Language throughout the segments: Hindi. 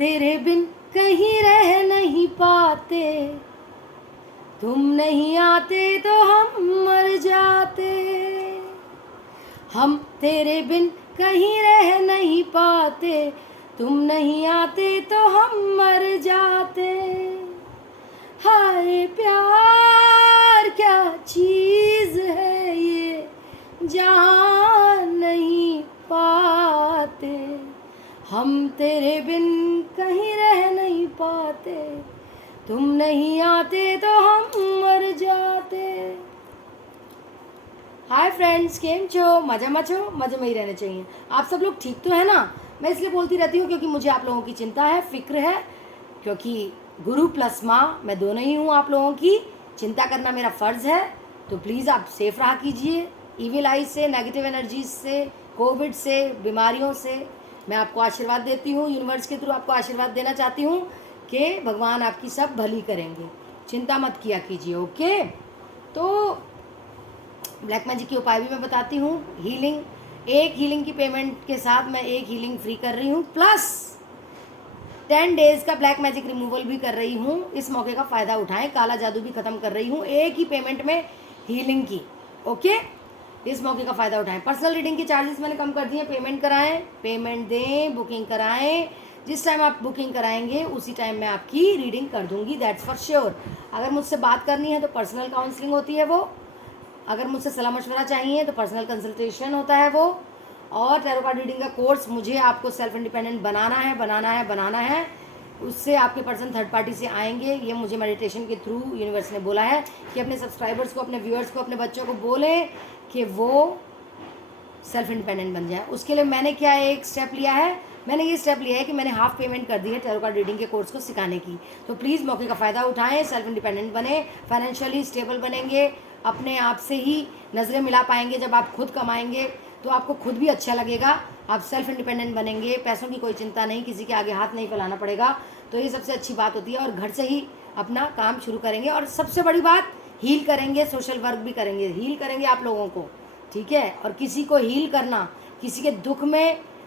तेरे बिन कहीं रह नहीं पाते, तुम नहीं आते तो हम मर जाते। हम तेरे बिन कहीं रह नहीं पाते, तुम नहीं आते तो हम मर जाते। हाय प्यार क्या चीज है ये, जान नहीं पाते। हम तेरे बिन कहीं रह नहीं पाते, तुम नहीं आते तो हम मर जाते। हाय फ्रेंड्स, केम छो? मजा में ही रहने चाहिए। आप सब लोग ठीक तो है ना? मैं इसलिए बोलती रहती हूँ क्योंकि मुझे आप लोगों की चिंता है, फिक्र है, क्योंकि गुरु प्लस माँ मैं दोनों ही हूँ। आप लोगों की चिंता करना मेरा फ़र्ज़ है। तो प्लीज़ आप सेफ रहा कीजिए ईविल आइज से, नेगेटिव एनर्जीज से, कोविड से, बीमारियों से। मैं आपको आशीर्वाद देती हूँ, यूनिवर्स के थ्रू आपको आशीर्वाद देना चाहती हूँ कि भगवान आपकी सब भली करेंगे। चिंता मत किया कीजिए, ओके? तो ब्लैक मैजिक के उपाय भी मैं बताती हूँ। हीलिंग, एक हीलिंग की पेमेंट के साथ मैं एक हीलिंग फ्री कर रही हूँ, प्लस 10 डेज का ब्लैक मैजिक रिमूवल भी कर रही हूँ। इस मौके का फ़ायदा उठाएं। काला जादू भी ख़त्म कर रही हूँ एक ही पेमेंट में हीलिंग की, ओके? इस मौके का फ़ायदा उठाएं। पर्सनल रीडिंग के चार्जेस मैंने कम कर दिए। पेमेंट कराएं, पेमेंट दें, बुकिंग कराएं। जिस टाइम आप बुकिंग कराएंगे उसी टाइम मैं आपकी रीडिंग कर दूंगी, दैट्स फॉर श्योर। अगर मुझसे बात करनी है तो पर्सनल काउंसलिंग होती है वो। अगर मुझसे सलाह मशवरा चाहिए तो पर्सनल कंसल्टेशन होता है वो। और टैरो कार्ड रीडिंग का कोर्स मुझे आपको सेल्फ इंडिपेंडेंट बनाना है। उससे आपके पर्सन थर्ड पार्टी से आएंगे। ये मुझे मेडिटेशन के थ्रू यूनिवर्स ने बोला है कि अपने सब्सक्राइबर्स को, अपने व्यूअर्स को, अपने बच्चों को बोलें कि वो सेल्फ इंडिपेंडेंट बन जाए। उसके लिए मैंने क्या एक स्टेप लिया है, मैंने ये स्टेप लिया है कि मैंने हाफ पेमेंट कर दी है टैरो कार्ड रीडिंग के कोर्स को सिखाने की। तो प्लीज़ मौके का फ़ायदा उठाएं, सेल्फ इंडिपेंडेंट बने, फाइनेंशियली स्टेबल बनेंगे, अपने आप से ही नज़रें मिला पाएंगे। जब आप खुद कमाएंगे तो आपको खुद भी अच्छा लगेगा, आप सेल्फ इंडिपेंडेंट बनेंगे, पैसों की कोई चिंता नहीं, किसी के आगे हाथ नहीं फैलाना पड़ेगा। तो ये सबसे अच्छी बात होती है। और घर से ही अपना काम शुरू करेंगे। और सबसे बड़ी बात, हील करेंगे, सोशल वर्क भी करेंगे, हील करेंगे आप लोगों को, ठीक है? और किसी को हील करना, किसी के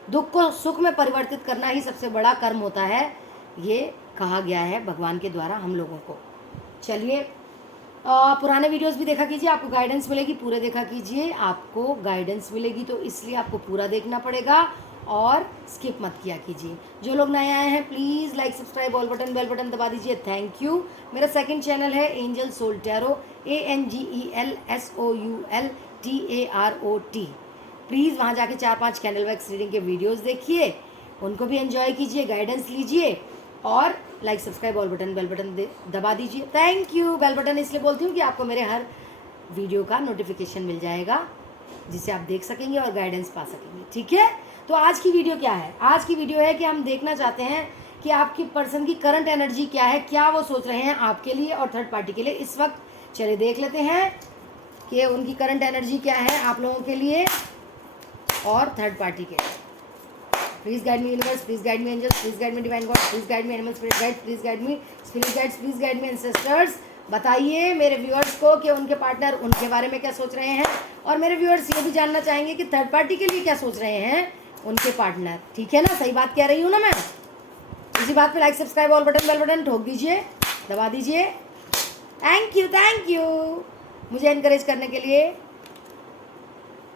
दुख को सुख में परिवर्तित करना ही सबसे बड़ा कर्म होता है, ये कहा गया है भगवान के द्वारा हम लोगों को। चलिए, पुराने वीडियोस भी देखा कीजिए, आपको गाइडेंस मिलेगी। पूरे देखा कीजिए, आपको गाइडेंस मिलेगी, तो इसलिए आपको पूरा देखना पड़ेगा और स्किप मत किया कीजिए। जो लोग नए आए हैं please like, subscribe, all button, bell button दबा दीजिए। Thank you. मेरा सेकंड चैनल है Angel Soul Tarot, ANGELSOULTAROT। Please वहाँ जाके 4-5 कैंडल वैक्स रीडिंग के वीडियोस देखिए, उनको भी एंजॉय कीजिए, गाइडेंस लीजिए और like, subscribe, all button, bell button दबा दीजिए। Thank you. बेल बटन इसलिए बोलती हूँ कि आपको मेरे हर वीडियो का नोटिफिकेशन मिल जाएगा, जिसे आप देख सकेंगे और गाइडेंस पा सकेंगे, ठीक है? तो आज की वीडियो क्या है? आज की वीडियो है कि हम देखना चाहते हैं कि आपकी पर्सन की करंट एनर्जी क्या है, क्या वो सोच रहे हैं आपके लिए और थर्ड पार्टी के लिए इस वक्त। चलिए देख लेते हैं कि उनकी करंट एनर्जी क्या है आप लोगों के लिए और थर्ड पार्टी के लिए। Please guide me universe, please guide me angels, please guide me divine God, please guide me animal spirit guide, please guide me spirit guides, please guide me ancestors. बताइए मेरे व्यूअर्स को कि उनके पार्टनर उनके बारे में क्या सोच रहे हैं, और मेरे व्यूअर्स ये भी जानना चाहेंगे कि थर्ड पार्टी के लिए क्या सोच रहे हैं उनके पार्टनर। ठीक है ना? सही बात कह रही हूँ ना मैं? इसी बात पे like, subscribe, all button, bell button ठोक दीजिए, दबा दीजिए। थैंक यू मुझे एनकरेज करने के लिए।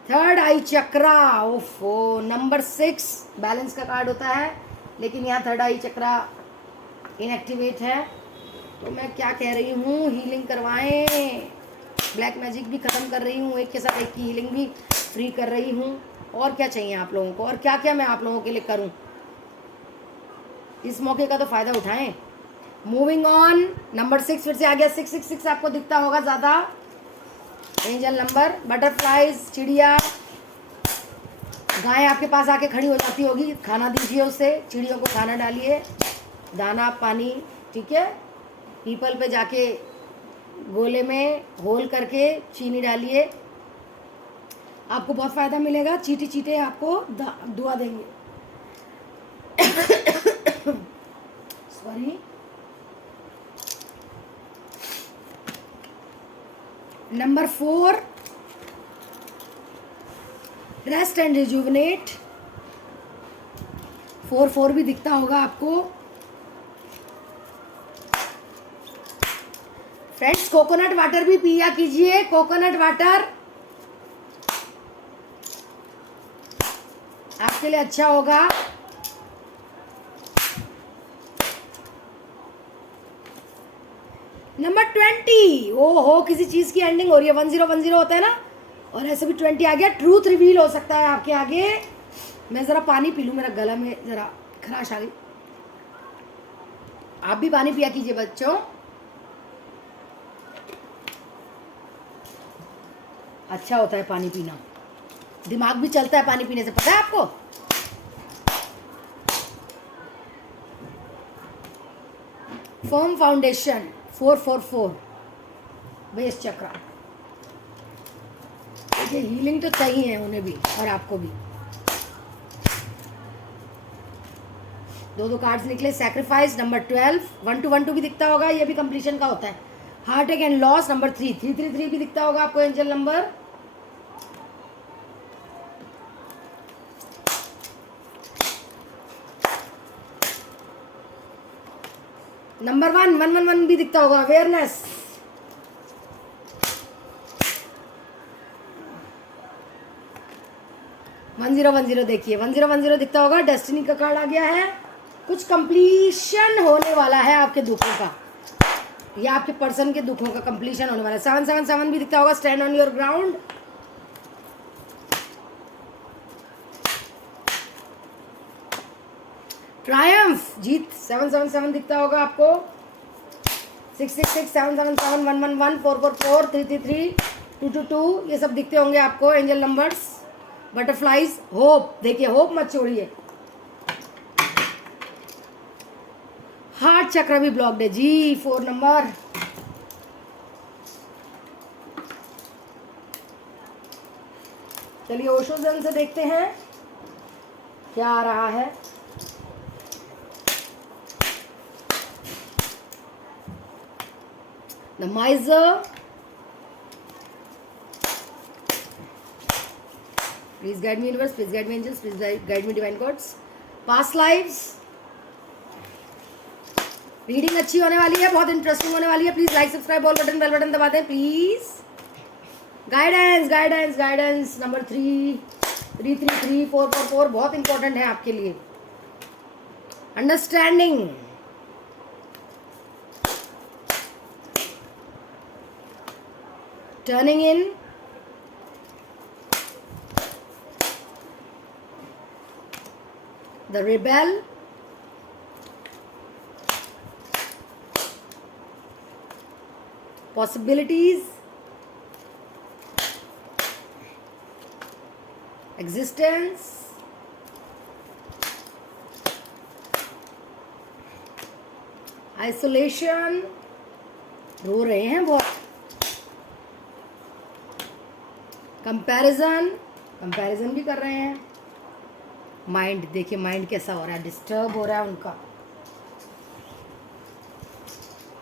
थर्ड आई चक्रा, ओफो, नंबर 6 बैलेंस का कार्ड होता है, लेकिन यहाँ थर्ड आई चक्रा इनएक्टिवेट है। तो मैं क्या कह रही हूँ, हीलिंग करवाएं। ब्लैक मैजिक भी ख़त्म कर रही हूँ, एक के साथ एक की हीलिंग भी फ्री कर रही हूँ। और क्या चाहिए आप लोगों को, और क्या क्या मैं आप लोगों के लिए करूँ? इस मौके का तो फ़ायदा उठाएं। मूविंग ऑन, नंबर 6 फिर से आ गया। 666 आपको दिखता होगा ज़्यादा, एंजल नंबर। बटरफ्लाइज, चिड़िया, गाय आपके पास आके खड़ी हो जाती होगी, खाना दीजिए उसे, चिड़ियों को खाना डालिए, दाना पानी, ठीक है? पीपल पे जाके गोले में होल करके चीनी डालिए, आपको बहुत फ़ायदा मिलेगा। चींटी चींटे आपको दुआ देंगे। Sorry. Number 4, rest and rejuvenate. 4 भी दिखता होगा आपको। फ्रेंड्स कोकोनट वाटर भी पिया कीजिए, कोकोनट वाटर आपके लिए अच्छा होगा। नंबर 20, ओहो किसी चीज की एंडिंग हो रही है, 1010 होता है ना, और ऐसे भी 20 आ गया। ट्रूथ रिवील हो सकता है आपके आगे। मैं जरा पानी पी लूं, मेरा गला में जरा खराश आ गई। आप भी पानी पिया कीजिए बच्चों, अच्छा होता है पानी पीना, दिमाग भी चलता है पानी पीने से, पता है आपको। फर्म फाउंडेशन 444 बेस चक्र, देखिए हीलिंग तो चाहिए है उन्हें भी और आपको भी। दो कार्ड्स निकले। सैक्रिफाइस नंबर 12, 1212 भी दिखता होगा, ये भी कंप्लीशन का होता है। Heart attack and loss number 3, 333 भी दिखता होगा आपको एंजल नंबर। नंबर 1 भी दिखता होगा, अवेयरनेस। वन जीरो देखिए 1010 दिखता होगा, डेस्टिनी का कार्ड आ गया है। कुछ कंप्लीशन होने वाला है आपके दुखों का, या आपके पर्सन के दुखों का कंप्लीशन होने वाला है। 777 भी दिखता होगा, stand on your ground. Triumph जीत 777 दिखता होगा आपको। 666 777 111 444 333 222 ये सब दिखते होंगे आपको एंजल नंबर्स। बटरफ्लाइज, होप, देखिए होप मत छोड़िए। हार्ट चक्र भी ब्लॉक्ड है जी, 4 नंबर। चलिए ओशोजन से देखते हैं क्या आ रहा है। The miser, please guide me universe, please guide me angels, please guide me divine gods. Past lives, reading अच्छी होने वाली है, बहुत इंटरेस्टिंग होने वाली है। Please like subscribe all button bell button दबा दें please. Guidance guidance guidance number 3 333 444 बहुत इंपॉर्टेंट है आपके लिए। Understanding, turning in, the rebel, possibilities, existence, isolation, रो रहे हैं बहुत, कंपैरिजन, कंपैरिजन भी कर रहे हैं। माइंड, देखिए माइंड कैसा हो रहा है, डिस्टर्ब हो रहा है उनका।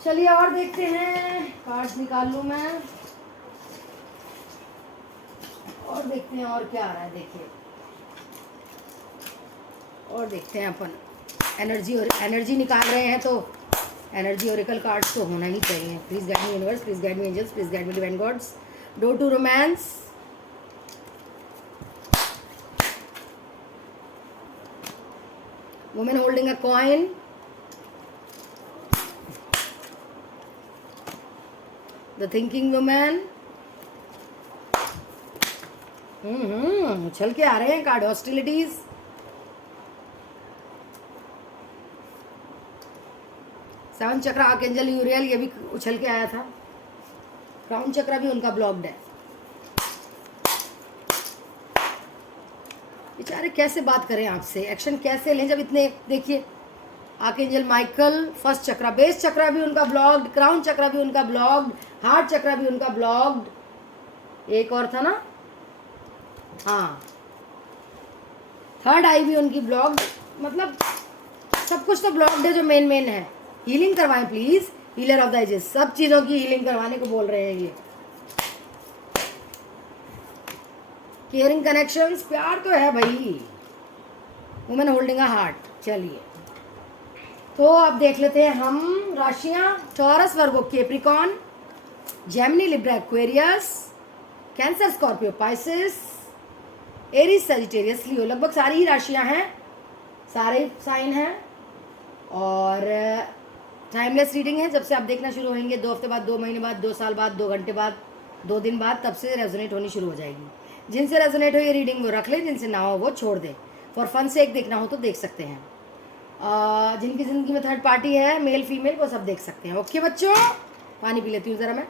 चलिए और देखते हैं, कार्ड्स निकाल लूँ मैं और देखते हैं और क्या आ रहा है। देखिए और देखते हैं अपन एनर्जी, और एनर्जी निकाल रहे हैं तो एनर्जी ओरेकल कार्ड्स तो होना ही चाहिए। Please guide me universe, please guide me angels, please guide me divine gods. Door to romance, women holding a coin, the thinking women. उछल के आ रहे हैं card. Hostilities, seven chakra archangel Uriel, ये भी उछल के आया था। क्राउन चक्र भी उनका ब्लॉक्ड है। बेचारे कैसे बात करें आपसे, एक्शन कैसे लें जब इतने, देखिए आर्कएंजल माइकल, फर्स्ट चक्र, बेस चक्र भी उनका ब्लॉक्ड, क्राउन चक्र भी उनका ब्लॉक्ड, हार्ट चक्र भी उनका ब्लॉक्ड। एक और था ना, हाँ, थर्ड आई भी उनकी ब्लॉक्ड। मतलब सब कुछ तो ब्लॉक्ड है जो मेन मेन है। हीलिंग करवाएं please, healer of the ages, सब चीजों की हीलिंग करवाने को बोल रहे हैं ये। केयरिंग कनेक्शंस, प्यार तो है भाई। Women holding a heart. चलिए तो अब देख लेते हैं हम राशियां। Taurus, Virgo, Capricorn, Gemini, Libra, Aquarius, Cancer, Scorpio, Pisces, Aries, Sagittarius, Leo. लगभग सारी ही राशियां हैं, सारे साइन हैं। और टाइमलेस रीडिंग है। जब से आप देखना शुरू होंगे 2 हफ्ते बाद, 2 महीने बाद, 2 साल बाद, 2 घंटे बाद, 2 दिन बाद, तब से रेजोनेट होनी शुरू हो जाएगी। जिनसे रेजोनेट हो ये रीडिंग वो रख ले, जिनसे ना हो वो छोड़ दे। फॉर फन से एक देखना हो तो देख सकते हैं। जिनकी ज़िंदगी में थर्ड पार्टी है, मेल फीमेल, वो सब देख सकते हैं। ओके बच्चों, पानी पी लेती हूँ ज़रा मैं।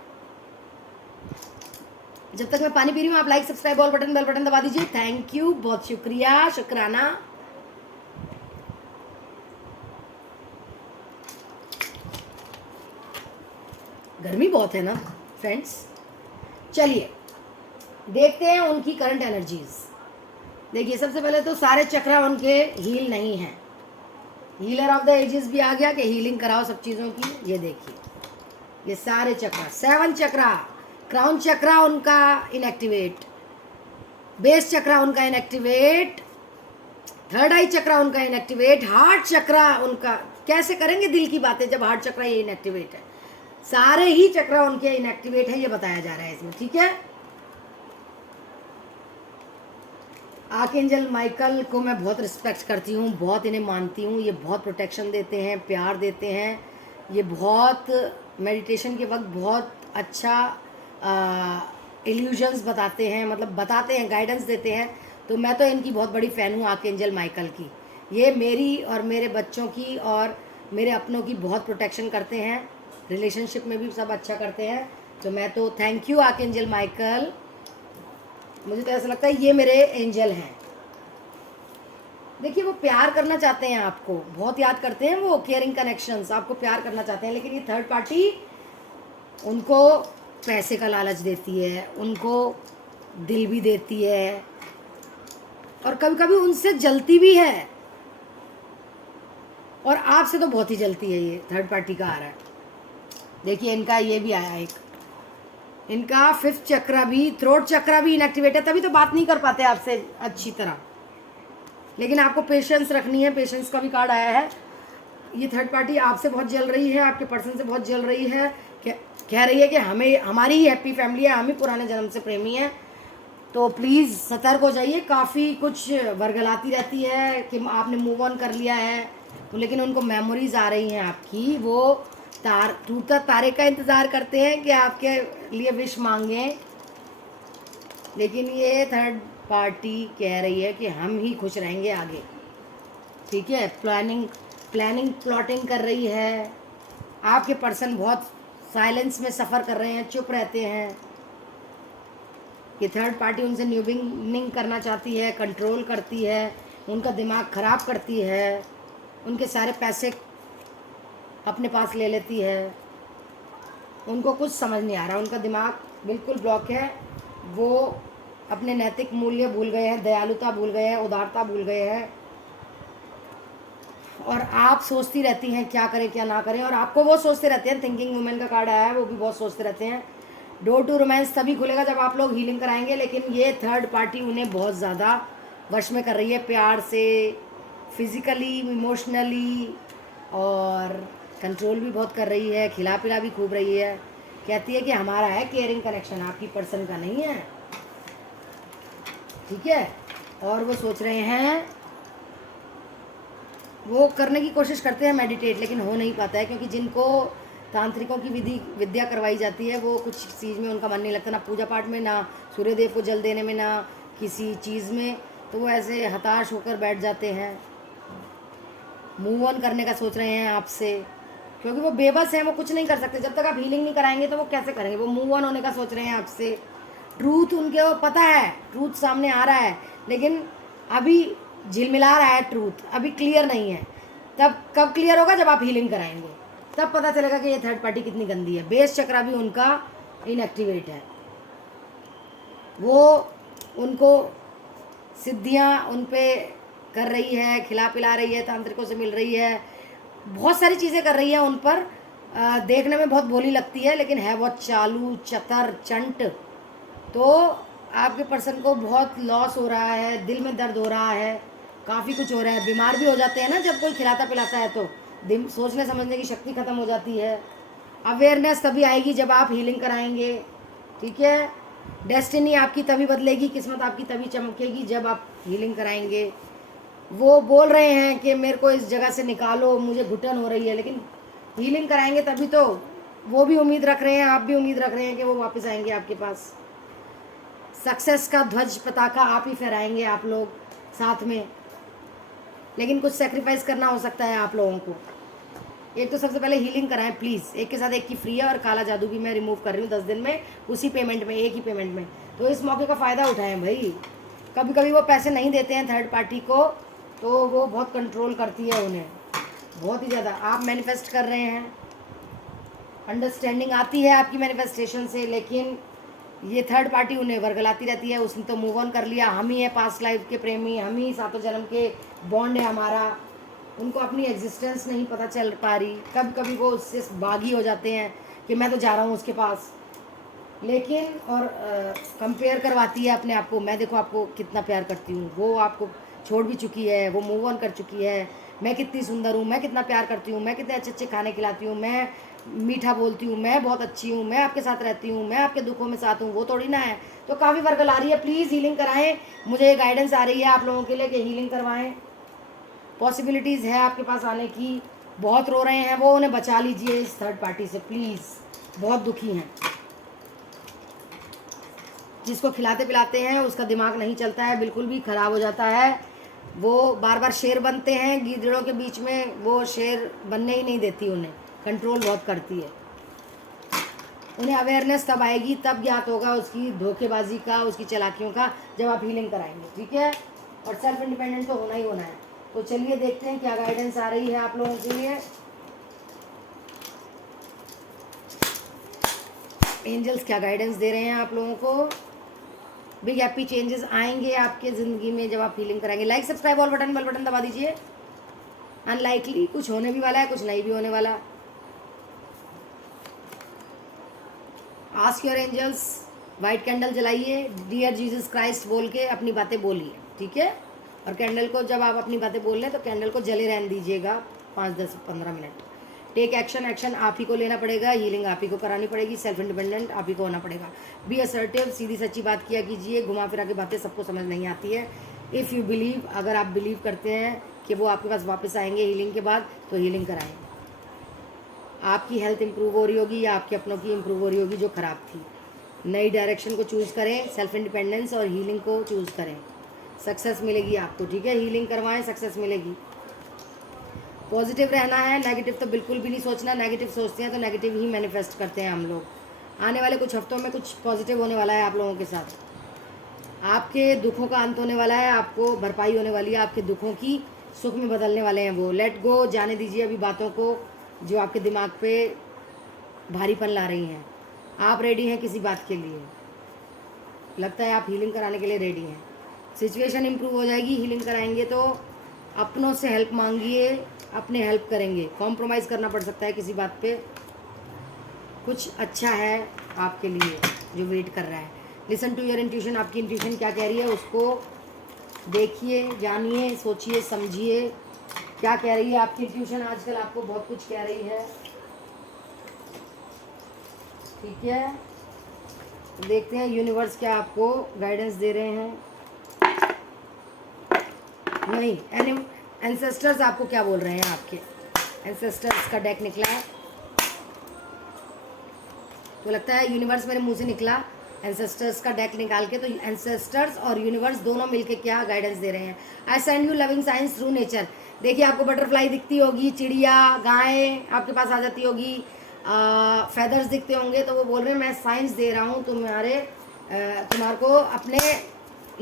जब तक मैं पानी पी रही हूँ आप like, subscribe, all button, bell button दबा दीजिए। थैंक यू, बहुत शुक्रिया, शुक्राना। गर्मी बहुत है ना फ्रेंड्स। चलिए देखते हैं उनकी करंट एनर्जीज। देखिए सबसे पहले तो सारे चक्रा उनके हील नहीं हैं। हीलर ऑफ द एजेस भी आ गया कि हीलिंग कराओ सब चीज़ों की। ये देखिए ये सारे चक्रा, 7 चक्रा, क्राउन चक्रा उनका इनएक्टिवेट, बेस चक्रा उनका इनएक्टिवेट, थर्ड आई चक्रा उनका इनएक्टिवेट, हार्ट चक्रा उनका। कैसे करेंगे दिल की बातें जब हार्ट चक्रा ये इनएक्टिवेट है। सारे ही चक्रा उनके इनएक्टिवेट है, ये बताया जा रहा है इसमें। ठीक है, आर्कएंजल माइकल को मैं बहुत रिस्पेक्ट करती हूँ, बहुत इन्हें मानती हूँ। ये बहुत प्रोटेक्शन देते हैं, प्यार देते हैं। ये बहुत मेडिटेशन के वक्त बहुत अच्छा इल्यूजन्स बताते हैं, मतलब बताते हैं, गाइडेंस देते हैं। तो मैं तो इनकी बहुत बड़ी फ़ैन हूँ आर्कएंजल माइकल की। ये मेरी और मेरे बच्चों की और मेरे अपनों की बहुत प्रोटेक्शन करते हैं, रिलेशनशिप में भी सब अच्छा करते हैं। तो मैं तो थैंक यू आर्कएंजल माइकल। मुझे तो ऐसा लगता है ये मेरे एंजल हैं। देखिए वो प्यार करना चाहते हैं, आपको बहुत याद करते हैं, वो केयरिंग कनेक्शंस, आपको प्यार करना चाहते हैं। लेकिन ये थर्ड पार्टी उनको पैसे का लालच देती है, उनको दिल भी देती है और कभी कभी उनसे जलती भी है। और आपसे तो बहुत ही जलती है। ये थर्ड पार्टी का आ रहा है। देखिए इनका ये भी आया एक, इनका 5th चक्रा भी, थ्रोट चक्रा भी इनएक्टिवेट है, तभी तो बात नहीं कर पाते आपसे अच्छी तरह। लेकिन आपको पेशेंस रखनी है, पेशेंस का भी कार्ड आया है। ये थर्ड पार्टी आपसे बहुत जल रही है, आपके पर्सन से बहुत जल रही है, कह रही है कि हमें, हमारी ही हैप्पी फैमिली है, हम ही पुराने जन्म से प्रेमी हैं। तो प्लीज़ सतर्क हो जाइए। काफ़ी कुछ वर्गलाती रहती है कि आपने मूव ऑन कर लिया है, तो लेकिन उनको मेमोरीज आ रही हैं आपकी। वो टूटता तारे का इंतज़ार करते हैं कि आपके लिए विश मांगें। लेकिन ये थर्ड पार्टी कह रही है कि हम ही खुश रहेंगे आगे। ठीक है, प्लानिंग प्लॉटिंग कर रही है। आपके पर्सन बहुत साइलेंस में सफ़र कर रहे हैं, चुप रहते हैं। ये थर्ड पार्टी उनसे न्यू बिगिनिंग करना चाहती है, कंट्रोल करती है, उनका दिमाग ख़राब करती है, उनके सारे पैसे अपने पास ले लेती है। उनको कुछ समझ नहीं आ रहा, उनका दिमाग बिल्कुल ब्लॉक है। वो अपने नैतिक मूल्य भूल गए हैं, दयालुता भूल गए हैं, उदारता भूल गए हैं। और आप सोचती रहती हैं क्या करें क्या ना करें, और आपको वो सोचते रहते हैं। थिंकिंग वुमेन का कार्ड आया है, वो भी बहुत सोचते रहते हैं। डोर टू रोमांस तभी खुलेगा जब आप लोग हीलिंग कराएंगे। लेकिन ये थर्ड पार्टी उन्हें बहुत ज़्यादा वश में कर रही है, प्यार से, फिज़िकली, इमोशनली, और कंट्रोल भी बहुत कर रही है, खिला पिला भी खूब रही है। कहती है कि हमारा है केयरिंग कनेक्शन, आपकी पर्सन का नहीं है। ठीक है, और वो सोच रहे हैं, वो करने की कोशिश करते हैं मेडिटेट, लेकिन हो नहीं पाता है। क्योंकि जिनको तांत्रिकों की विद्या करवाई जाती है, वो कुछ चीज़ में उनका मन नहीं लगता, ना पूजा पाठ में, ना सूर्य देव को जल देने में, ना किसी चीज़ में। तो वो ऐसे हताश होकर बैठ जाते हैं। मूव ऑन करने का सोच रहे हैं आपसे, क्योंकि वो बेबस हैं, वो कुछ नहीं कर सकते। जब तक आप हीलिंग नहीं कराएंगे तो वो कैसे करेंगे। वो मूव ऑन होने का सोच रहे हैं आपसे। ट्रूथ उनके वो पता है, ट्रूथ सामने आ रहा है, लेकिन अभी झिलमिला रहा है ट्रूथ, अभी क्लियर नहीं है। तब कब क्लियर होगा, जब आप हीलिंग कराएंगे, तब पता चलेगा कि ये थर्ड पार्टी कितनी गंदी है। बेस चक्रा भी उनका इनएक्टिवेट है। वो उनको सिद्धियाँ उन पे कर रही है, खिला पिला रही है, तांत्रिकों से मिल रही है, बहुत सारी चीज़ें कर रही है उन पर। देखने में बहुत भोली लगती है, लेकिन है बहुत चालू, चतर, चंट। तो आपके पर्सन को बहुत लॉस हो रहा है, दिल में दर्द हो रहा है, काफ़ी कुछ हो रहा है। बीमार भी हो जाते हैं ना जब कोई खिलाता पिलाता है, तो सोचने समझने की शक्ति ख़त्म हो जाती है। अवेयरनेस तभी आएगी जब आप हीलिंग कराएंगे, ठीक है। डेस्टिनी आपकी तभी बदलेगी, किस्मत आपकी तभी चमकेगी जब आप हीलिंग कराएंगे। वो बोल रहे हैं कि मेरे को इस जगह से निकालो, मुझे घुटन हो रही है, लेकिन हीलिंग कराएंगे तभी तो। वो भी उम्मीद रख रहे हैं, आप भी उम्मीद रख रहे हैं कि वो वापस आएंगे आपके पास। सक्सेस का ध्वज पताका आप ही फहराएंगे, आप लोग साथ में। लेकिन कुछ सेक्रीफाइस करना हो सकता है आप लोगों को। एक तो सबसे पहले हीलिंग कराएं प्लीज़, एक के साथ एक की फ्री है, और काला जादू भी मैं रिमूव कर रही हूँ 10 दिन में, उसी पेमेंट में, एक ही पेमेंट में। तो इस मौके का फ़ायदा उठाएं भाई। कभी कभी वो पैसे नहीं देते हैं थर्ड पार्टी को, तो वो बहुत कंट्रोल करती है उन्हें, बहुत ही ज़्यादा। आप मैनिफेस्ट कर रहे हैं, अंडरस्टैंडिंग आती है आपकी मैनिफेस्टेशन से, लेकिन ये थर्ड पार्टी उन्हें वर्गलाती रहती है। उसने तो मूव ऑन कर लिया, हम ही है पास्ट लाइफ के प्रेमी, हम ही सातों जन्म के बॉन्ड है हमारा। उनको अपनी एग्जिस्टेंस नहीं पता चल पा रही। कभी कभी वो उससे बागी हो जाते हैं कि मैं तो जा रहा हूँ उसके पास, लेकिन और कंपेयर करवाती है अपने आप को, मैं देखो आपको कितना प्यार करती हूँ। वो आपको छोड़ भी चुकी है, वो मूव ऑन कर चुकी है। मैं कितनी सुंदर हूँ, मैं कितना प्यार करती हूँ, मैं कितने अच्छे अच्छे खाने खिलाती हूँ, मैं मीठा बोलती हूँ, मैं बहुत अच्छी हूँ, मैं आपके साथ रहती हूँ, मैं आपके दुखों में साथ हूँ। वो थोड़ी ना है। तो काफ़ी वर्गल आ रही है, प्लीज़ हीलिंग कराएं। मुझे गाइडेंस आ रही है आप लोगों के लिए कि हीलिंग करवाएं। पॉसिबिलिटीज़ है आपके पास आने की। बहुत रो रहे हैं वो, उन्हें बचा लीजिए इस थर्ड पार्टी से प्लीज़। बहुत दुखी हैं। जिसको खिलाते पिलाते हैं उसका दिमाग नहीं चलता है, बिल्कुल भी ख़राब हो जाता है। वो बार बार शेर बनते हैं गीदड़ों के बीच में, वो शेर बनने ही नहीं देती उन्हें, कंट्रोल बहुत करती है। उन्हें अवेयरनेस तब आएगी, तब ज्ञात होगा उसकी धोखेबाजी का, उसकी चालाकियों का, जब आप हीलिंग कराएंगे, ठीक है। और सेल्फ इंडिपेंडेंट तो होना ही होना है। तो चलिए देखते हैं क्या गाइडेंस आ रही है आप लोगों के लिए। एंजल्स क्या गाइडेंस दे रहे हैं आप लोगों को। बिग हैप्पी चेंजेस आएंगे आपके ज़िंदगी में जब आप फीलिंग कराएंगे। Like subscribe all button, bell button दबा दीजिए। अनलाइकली कुछ होने भी वाला है, कुछ नहीं भी होने वाला। Ask your angels, white candle जलाइए, डियर जीसस क्राइस्ट बोल के अपनी बातें बोलिए, ठीक है। और कैंडल को जब आप अपनी बातें बोल लें तो कैंडल को जले रहने दीजिएगा 5-10-15 मिनट। टेक एक्शन, एक्शन आप ही को लेना पड़ेगा, हीलिंग आप ही को करानी पड़ेगी, सेल्फ इंडिपेंडेंट आप ही को होना पड़ेगा। बी असर्टिव, सीधी सच्ची बात किया कीजिए। घुमा फिरा के बातें सबको समझ नहीं आती है। इफ़ यू बिलीव, अगर आप बिलीव करते हैं कि वो आपके पास वापस आएंगे हीलिंग के बाद, तो हीलिंग कराएं। आपकी हेल्थ इंप्रूव हो रही होगी या आपके अपनों की इंप्रूव हो रही होगी जो ख़राब थी। नई डायरेक्शन को चूज़ करें, सेल्फ इंडिपेंडेंस और हीलिंग को चूज़ करें, सक्सेस मिलेगी आपको, ठीक है। हीलिंग करवाएं, सक्सेस मिलेगी। पॉजिटिव रहना है, नेगेटिव तो बिल्कुल भी नहीं सोचना। नेगेटिव सोचते हैं तो नेगेटिव ही मैनिफेस्ट करते हैं हम लोग। आने वाले कुछ हफ्तों में कुछ पॉजिटिव होने वाला है आप लोगों के साथ। आपके दुखों का अंत होने वाला है, आपको भरपाई होने वाली है, आपके दुखों की सुख में बदलने वाले हैं वो। लेट गो, जाने दीजिए अभी बातों को जो आपके दिमाग पे भारीपन ला रही हैं। आप रेडी हैं किसी बात के लिए, लगता है आप हीलिंग कराने के लिए रेडी हैं। सिचुएशन इम्प्रूव हो जाएगी हीलिंग कराएंगे तो। अपनों से हेल्प मांगिए, अपने हेल्प करेंगे। कॉम्प्रोमाइज़ करना पड़ सकता है किसी बात पे। कुछ अच्छा है आपके लिए जो वेट कर रहा है। लिसन टू योर इंट्यूशन, आपकी इंट्यूशन क्या कह रही है उसको देखिए, जानिए, सोचिए, समझिए क्या कह रही है आपकी इंट्यूशन। आजकल आपको बहुत कुछ कह रही है, ठीक है। देखते हैं यूनिवर्स क्या आपको गाइडेंस दे रहे हैं। नहीं, एंसेस्टर्स आपको क्या बोल रहे हैं। आपके एंसेस्टर्स का डेक निकला है, तो लगता है यूनिवर्स मेरे मुंह से निकला एंसेस्टर्स का डेक निकाल के। तो एंसेस्टर्स और यूनिवर्स दोनों मिलके क्या गाइडेंस दे रहे हैं। I send you loving science through nature. देखिए आपको बटरफ्लाई दिखती होगी, चिड़िया, गाय आपके पास आ जाती होगी, फेदर्स दिखते होंगे, तो वो बोल रहे हैं मैं साइंस दे रहा हूँ तुम्हारे को अपने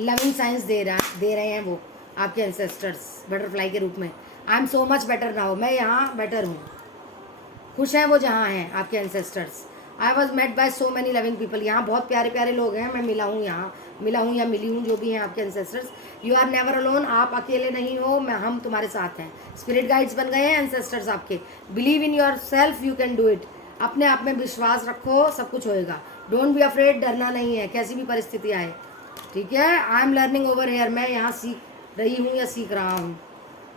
लविंग साइंस दे रहे हैं वो आपके एंसेस्टर्स बटरफ्लाई के रूप में। I am so much better now, मैं यहाँ बेटर हूँ। खुश हैं वो जहाँ हैं आपके ancestors. I was met by so many loving people, यहाँ बहुत प्यारे प्यारे लोग हैं, मैं मिला हूँ यहाँ, मिला हूँ या मिली हूँ, जो भी हैं आपके ancestors. You are never alone, आप अकेले नहीं हो, हम तुम्हारे साथ हैं। स्पिरिट गाइड्स बन गए हैं एंसेस्टर्स आपके। Believe in your self, you can do it. अपने आप में विश्वास रखो, सब कुछ होएगा। डोंट बी अफ्रेड, डरना नहीं है कैसी भी परिस्थिति आए, ठीक है। I am learning over here, मैं यहाँ सीख रही हूँ या सीख रहा हूँ।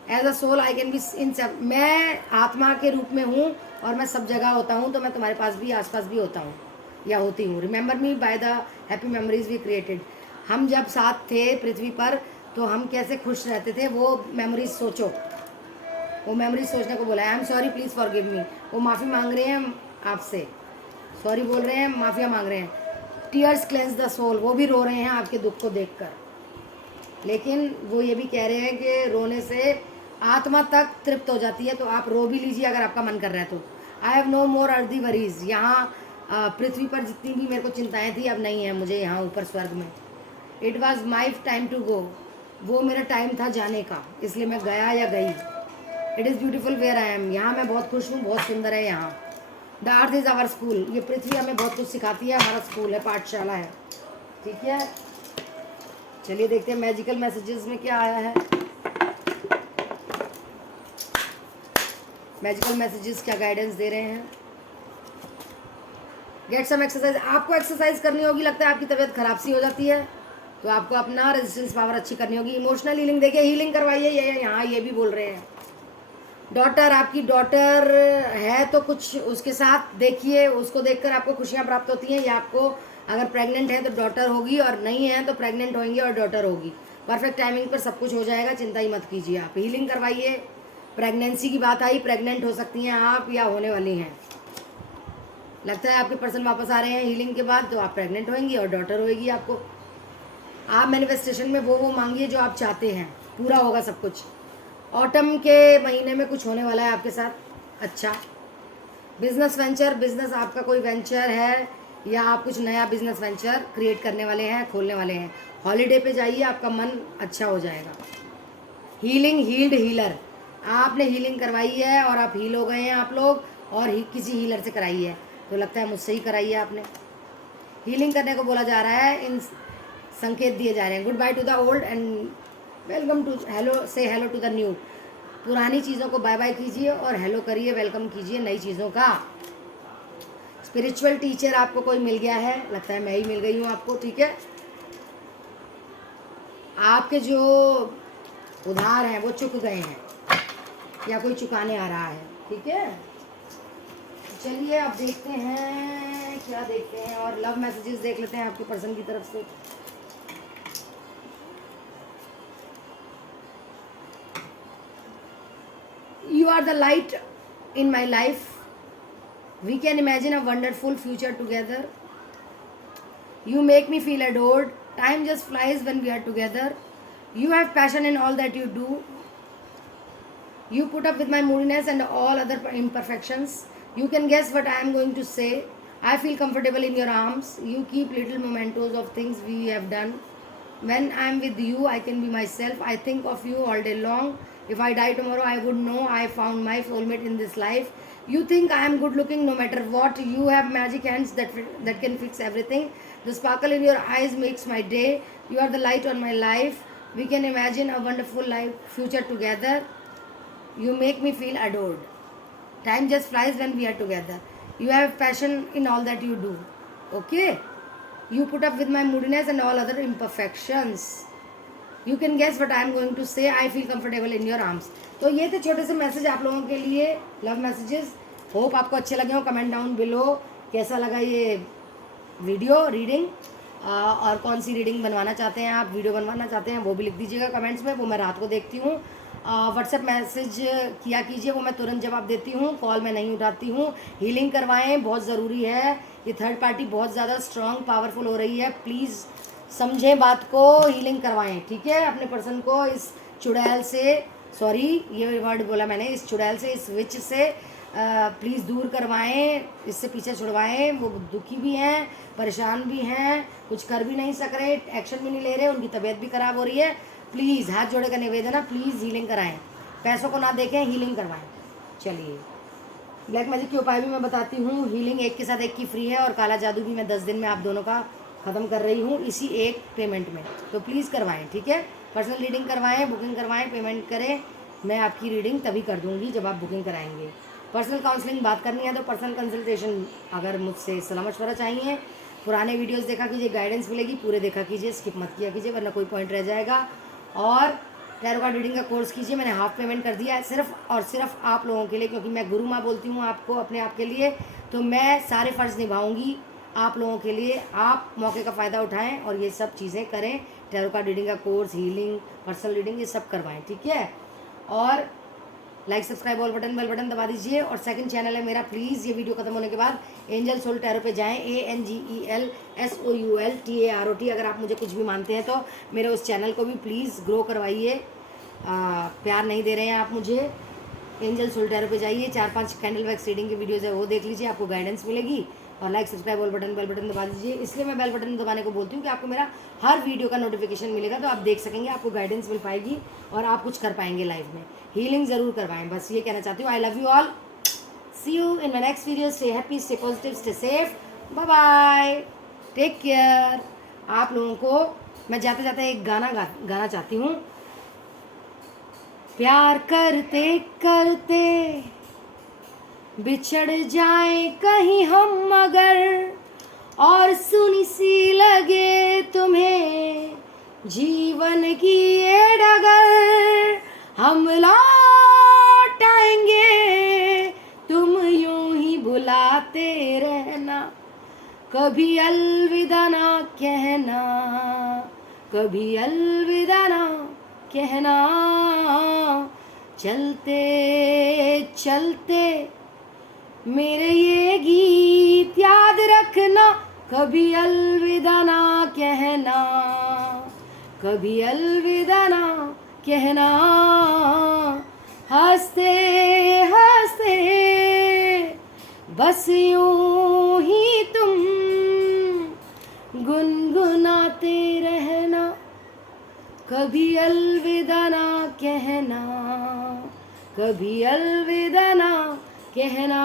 As a soul I can be in सब, मैं आत्मा के रूप में हूँ और मैं सब जगह होता हूँ, तो मैं तुम्हारे पास भी आसपास भी होता हूँ या होती हूँ। Remember me by the happy memories we created. हम जब साथ थे पृथ्वी पर तो हम कैसे खुश रहते थे, वो मेमोरीज सोचो, वो मेमोरीज सोचने को बोला है। I am sorry please for give me, वो माफ़ी मांग रहे हैं आपसे, सॉरी बोल रहे हैं, माफिया मांग रहे हैं। टीयर्स क्लेंस द सोल, वो भी रो रहे हैं आपके दुख को देखकर, लेकिन वो ये भी कह रहे हैं कि रोने से आत्मा तक तृप्त हो जाती है, तो आप रो भी लीजिए अगर आपका मन कर रहा है तो। I have no more earthly worries, यहाँ पृथ्वी पर जितनी भी मेरे को चिंताएं थी अब नहीं है मुझे यहाँ ऊपर स्वर्ग में। It was my time to go, वो मेरा टाइम था जाने का, इसलिए मैं गया या गई। It is beautiful where I am, यहाँ मैं बहुत खुश हूँ, बहुत सुंदर है यहाँ। The earth is our school, ये पृथ्वी हमें बहुत कुछ सिखाती है, हमारा स्कूल है, पाठशाला है, ठीक है। चलिए देखते हैं मैजिकल मैसेजेस में क्या आया है। मैजिकल मैसेजेस क्या गाइडेंस दे रहे हैं। गेट सम एक्सरसाइज, आपको एक्सरसाइज करनी होगी, लगता है आपकी तबीयत खराब सी हो जाती है तो आपको अपना रेजिस्टेंस पावर अच्छी करनी होगी। इमोशनल हीलिंग, देखिए हीलिंग करवाइए, ये यहाँ ये भी बोल रहे हैं। डॉटर, आपकी डॉटर है तो कुछ उसके साथ देखिए, उसको देखकर आपको खुशियाँ प्राप्त होती हैं, या आपको अगर प्रेग्नेंट है तो डॉटर होगी, और नहीं है तो प्रेग्नेंट होंगे और डॉटर होगी। परफेक्ट टाइमिंग पर सब कुछ हो जाएगा, चिंता ही मत कीजिए। आप हीलिंग करवाइए। प्रेगनेंसी की बात आई, प्रेग्नेंट हो सकती हैं आप या होने वाली हैं। लगता है आपके पर्सन वापस आ रहे हैं हीलिंग के बाद, तो आप प्रेग्नेंट होंगी और डॉटर होएगी आपको। आप मैनिफेस्टेशन में वो मांगिए जो आप चाहते हैं, पूरा होगा सब कुछ। ऑटम के महीने में कुछ होने वाला है आपके साथ अच्छा। बिजनेस वेंचर, बिजनेस आपका कोई वेंचर है या आप कुछ नया बिजनेस वेंचर क्रिएट करने वाले हैं, खोलने वाले हैं। हॉलीडे पे जाइए, आपका मन अच्छा हो जाएगा। हीलिंग, हील्ड हीलर, आपने हीलिंग करवाई है और आप हील हो गए हैं आप लोग, और किसी हीलर से कराई है, तो लगता है मुझसे ही कराई है आपने। हीलिंग करने को बोला जा रहा है, इन संकेत दिए जा रहे हैं। Good bye to the old and welcome to, hello से हेलो टू द न्यू। पुरानी चीज़ों को बाय बाय कीजिए और हेलो करिए, वेलकम कीजिए नई चीज़ों का। स्पिरिचुअल टीचर आपको कोई मिल गया है, लगता है मैं ही मिल गई हूँ आपको, ठीक है। आपके जो उधार हैं वो चुक गए हैं या कोई चुकाने आ रहा है, ठीक है। चलिए अब देखते हैं क्या देखते हैं, और लव मैसेजेस देख लेते हैं आपके पर्सन की तरफ से। You are the light in my life. We can imagine a wonderful future together. You make me feel adored. Time just flies when we are together. You have passion in all that you do. You put up with my moodiness and all other imperfections. You can guess what I am going to say. I feel comfortable in your arms. You keep little mementos of things we have done. When I am with you, I can be myself. I think of you all day long. If I die tomorrow, I would know I found my soulmate in this life. You think I am good looking no matter what. You have magic hands that can fix everything. The sparkle in your eyes makes my day. You are the light on my life. We can imagine a wonderful life future together. You make me feel adored. Time just flies when we are together. You have passion in all that you do. Okay? You put up with my moodiness and all other imperfections. You can guess what I am going to say. I feel comfortable in your arms. तो ये थे छोटे से मैसेज आप लोगों के लिए, लव मैसेजेस। होप आपको अच्छे लगे हो। कमेंट डाउन बिलो कैसा लगा ये वीडियो रीडिंग, और कौन सी रीडिंग बनवाना चाहते हैं आप, वीडियो बनवाना चाहते हैं, वो भी लिख दीजिएगा कमेंट्स में। वो मैं रात को देखती हूँ। व्हाट्सएप मैसेज किया कीजिए, वो मैं तुरंत जवाब देती हूँ। कॉल मैं नहीं उठाती हूँ। हीलिंग करवाएं, बहुत ज़रूरी है। ये थर्ड पार्टी बहुत ज़्यादा स्ट्रॉन्ग पावरफुल हो रही है, प्लीज़ समझें बात को, हीलिंग करवाएं, ठीक है। अपने पर्सन को इस चुड़ैल से, सॉरी ये वर्ड बोला मैंने, इस चुड़ैल से, इस विच से प्लीज़ दूर करवाएं, इससे पीछे छुड़वाएं। वो दुखी भी हैं, परेशान भी हैं, कुछ कर भी नहीं सक रहे, एक्शन भी नहीं ले रहे, उनकी तबीयत भी ख़राब हो रही है। प्लीज़ हाथ जोड़े का निवेदन है, प्लीज़ हीलिंग कराएं, पैसों को ना देखें, हीलिंग करवाएं। चलिए ब्लैक मैजिक के उपाय भी मैं बताती हूँ। हीलिंग एक के साथ एक की फ्री है, और काला जादू भी मैं 10 दिन में आप दोनों का ख़त्म कर रही हूँ इसी एक पेमेंट में, तो प्लीज़ करवाएं, ठीक है। पर्सनल रीडिंग करवाएं, बुकिंग करवाएं, पेमेंट करें। मैं आपकी रीडिंग तभी कर दूँगी जब आप बुकिंग कराएंगे। पर्सनल काउंसलिंग बात करनी है तो पर्सनल कंसल्टेशन, अगर मुझसे सलाह मशवरा चाहिए, पुराने वीडियोज़ देखा कीजिए, गाइडेंस मिलेगी, पूरे देखा कीजिए, स्किप मत किया कीजिए, वरना कोई पॉइंट रह जाएगा। और टैरो कार्ड रीडिंग का कोर्स कीजिए। मैंने हाफ पेमेंट कर दिया है सिर्फ और सिर्फ आप लोगों के लिए, क्योंकि मैं गुरु माँ बोलती हूँ आपको अपने आप के लिए, तो मैं सारे फ़र्ज़ निभाऊंगी आप लोगों के लिए। आप मौके का फ़ायदा उठाएं और ये सब चीज़ें करें। टैरो कार्ड रीडिंग का कोर्स, हीलिंग, पर्सनल रीडिंग, ये सब करवाएं, ठीक है। और like, subscribe, all button, bell button दबा दीजिए। और सेकंड चैनल है मेरा, प्लीज़ ये वीडियो खत्म होने के बाद एंजल सोल टैरो पे जाएं, ANGELSOULTAROT। अगर आप मुझे कुछ भी मानते हैं तो मेरे उस चैनल को भी प्लीज़ ग्रो करवाइए। प्यार नहीं दे रहे हैं आप मुझे। एंजल सोल टैरो पे जाइए, 4-5 कैंडल वैक्स रीडिंग की वीडियोज़ है वो देख लीजिए, आपको गाइडेंस मिलेगी। और like, subscribe, all button, bell button दबा दीजिए। इसलिए मैं बेल बटन दबाने को बोलती हूँ कि आपको मेरा हर वीडियो का नोटिफिकेशन मिलेगा, तो आप देख सकेंगे, आपको गाइडेंस मिल पाएगी और आप कुछ कर पाएंगे लाइफ में। हीलिंग ज़रूर करवाएं, बस ये कहना चाहती हूँ। I love you all, see you in my next video. Stay happy, stay positive, stay safe, bye bye, take care. आप लोगों को मैं जाते जाते एक गाना चाहती हूँ। प्यार करते करते बिछड़ जाए कहीं हम अगर, और सुनी सी लगे तुम्हें जीवन की ये डगर, हम लौट आएंगे, तुम यूं ही बुलाते रहना, कभी अलविदा ना कहना, कभी अलविदा ना कहना। चलते चलते मेरे ये गीत याद रखना, कभी अलविदा ना कहना, कभी अलविदा ना कहना। हंसते हंसते बस यूं ही तुम गुनगुनाते रहना, कभी अलविदा ना कहना, कभी अलविदा ना कहना।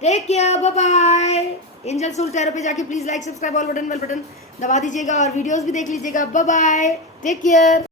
Take care, bye bye. Angel Soul Tarot पे जाके please like, subscribe, all button, bell button दबा दीजिएगा और वीडियोस भी देख लीजिएगा। Bye bye, take care.